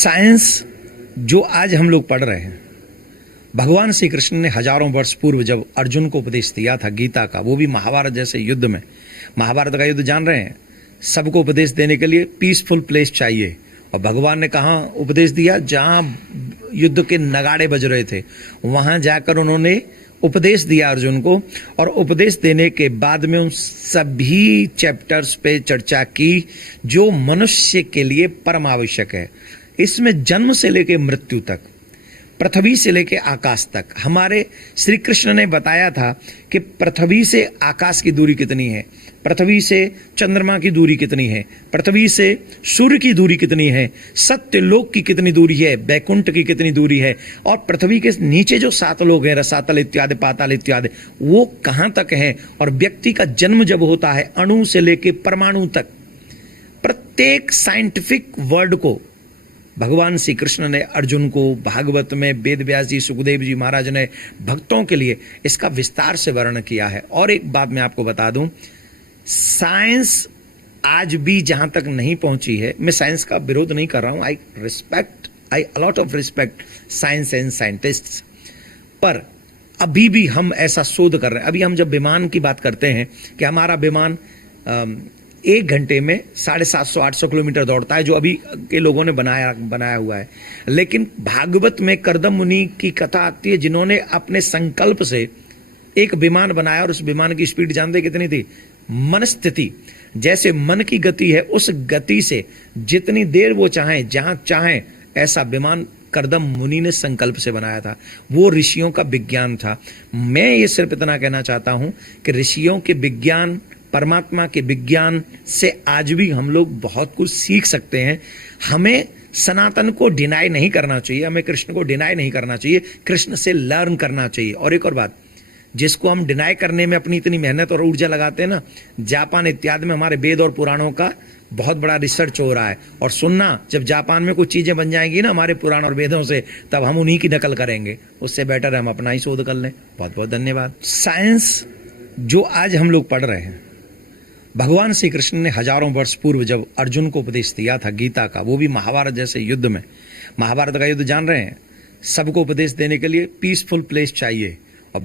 Science जो आज हम लोग पढ़ रहे हैं, भगवान श्री कृष्ण ने हजारों वर्ष पूर्व जब अर्जुन को उपदेश दिया था गीता का, वो भी महाभारत जैसे युद्ध में। महाभारत का युद्ध जान रहे हैं, सबको उपदेश देने के लिए पीसफुल प्लेस चाहिए। और भगवान ने कहाँ उपदेश दिया? जहाँ युद्ध के नगाड़े बज रहे थे वहाँ जाकर उन्होंने उपदेश दिया अर्जुन को। और उपदेश देने के बाद में उन सभी चैप्टर्स पे चर्चा की जो मनुष्य के लिए परम आवश्यक है। इसमें जन्म से लेकर मृत्यु तक, पृथ्वी से लेकर आकाश तक, हमारे श्री कृष्ण ने बताया था कि पृथ्वी से आकाश की दूरी कितनी है, पृथ्वी से चंद्रमा की दूरी कितनी है, पृथ्वी से सूर्य की दूरी कितनी है, सत्यलोक की कितनी दूरी है, बैकुंठ की कितनी दूरी है, और पृथ्वी के नीचे जो 7 लोग हैं, रसातल इत्यादि, पाताल इत्यादि, वो कहाँ तक हैं। और व्यक्ति का जन्म जब होता है अणु से लेकर परमाणु तक, प्रत्येक साइंटिफिक वर्ड को भगवान श्री कृष्ण ने अर्जुन को भागवत में, वेद व्यास जी, सुखदेव जी महाराज ने भक्तों के लिए इसका विस्तार से वर्णन किया है। और एक बात मैं आपको बता दूं, साइंस आज भी जहां तक नहीं पहुंची है, मैं साइंस का विरोध नहीं कर रहा हूं, I a lot of respect science and scientists, पर अभी भी हम ऐसा शोध कर रहे हैं। अभी हम जब विमान की बात करते हैं कि हमारा विमान 1 घंटे में 750-800 किलोमीटर दौड़ता है, जो अभी के लोगों ने बनाया हुआ है। लेकिन भागवत में करदम मुनि की कथा आती है जिन्होंने अपने संकल्प से एक विमान बनाया, और उस विमान की स्पीड जानते कितनी थी? मन स्थिति, जैसे मन की गति है उस गति से जितनी देर वो चाहें, जहां चाहें, ऐसा विमान करदम मुनि ने संकल्प से बनाया था। वो ऋषियों का विज्ञान था। मैं ये सिर्फ इतना कहना चाहता हूं कि ऋषियों के विज्ञान, परमात्मा के विज्ञान से आज भी हम लोग बहुत कुछ सीख सकते हैं। हमें सनातन को डिनाई नहीं करना चाहिए, हमें कृष्ण को डिनाई नहीं करना चाहिए, कृष्ण से लर्न करना चाहिए। और एक और बात, जिसको हम डिनाई करने में अपनी इतनी मेहनत और ऊर्जा लगाते हैं ना, जापान इत्यादि में हमारे वेद और पुराणों का बहुत बड़ा रिसर्च हो रहा है। और सुनना, जब जापान में कुछ चीजें बन जाएंगी ना हमारे पुराण और वेदों से, तब हम उन्हीं की नकल करेंगे। उससे बेटर है हम अपना ही शोध कर लें। बहुत बहुत धन्यवाद। साइंस जो आज हम लोग पढ़ रहे हैं, भगवान श्री कृष्ण ने हजारों वर्ष पूर्व जब अर्जुन को उपदेश दिया था गीता का, वो भी महाभारत जैसे युद्ध में। महाभारत का युद्ध जान रहे हैं, सबको उपदेश देने के लिए पीसफुल प्लेस चाहिए। और